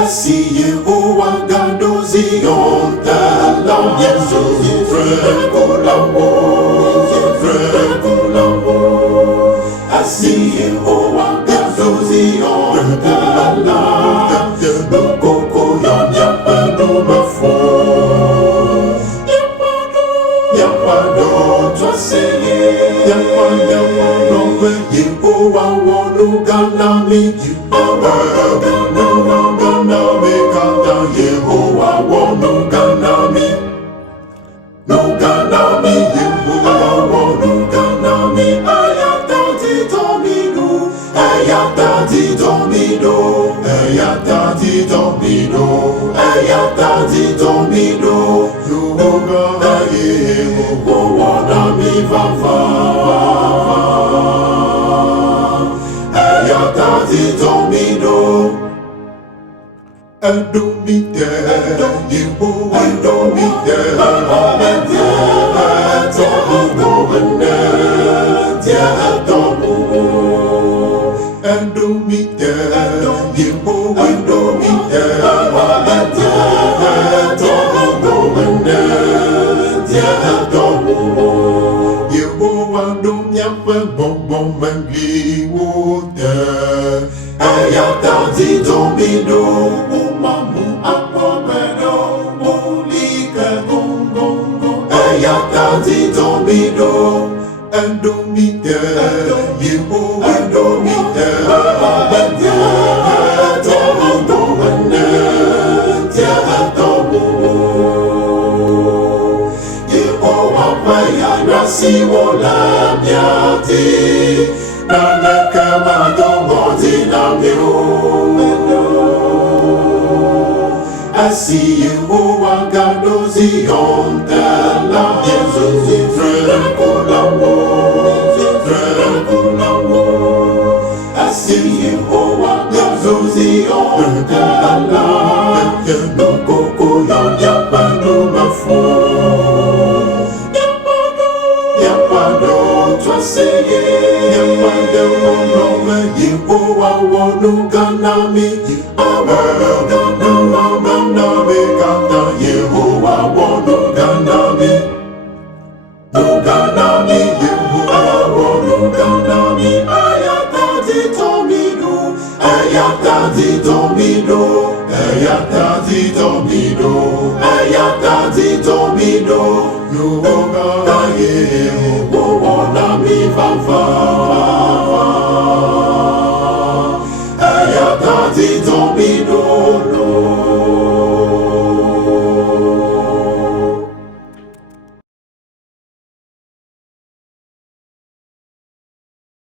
Asiye uwangandozi ontala Yesu frekulambo Asiye uwangandozi ontala Nukoko yonyapendo mafo Yapado twaseye Yapado Yehowa wonuganami Yehowa wonuganami Kata Yehowa wonuganami Nuganami Yehowa wonuganami Ayatati domino Ayatati domino Ayatati domino Ayatati domino Yehowa Yehowa nami vava Ayatati domino Adomite Yehowa Adomite Adomite Yehowa Adomite Yehowa domnyapa bonbon mangliwote Ayatati domino umamu apomeno ulike gongongo Ayatati domino Adomite Yehowa Adomite Si wola miati nana kama dongozi na miu Asi Yehowa gandozi ontala Yesu frekulambo Asi Yehowa gandozi ontala Nukoko yonyapando mafo Twaseye Yapande monome Yehowa wonuganami Yehowa wonuganami Kata Yehowa wonuganami Nuganami Yehowa wonuganami Ayatati domino Ayatati domino Ayatati domino Ayatati domino Nuganami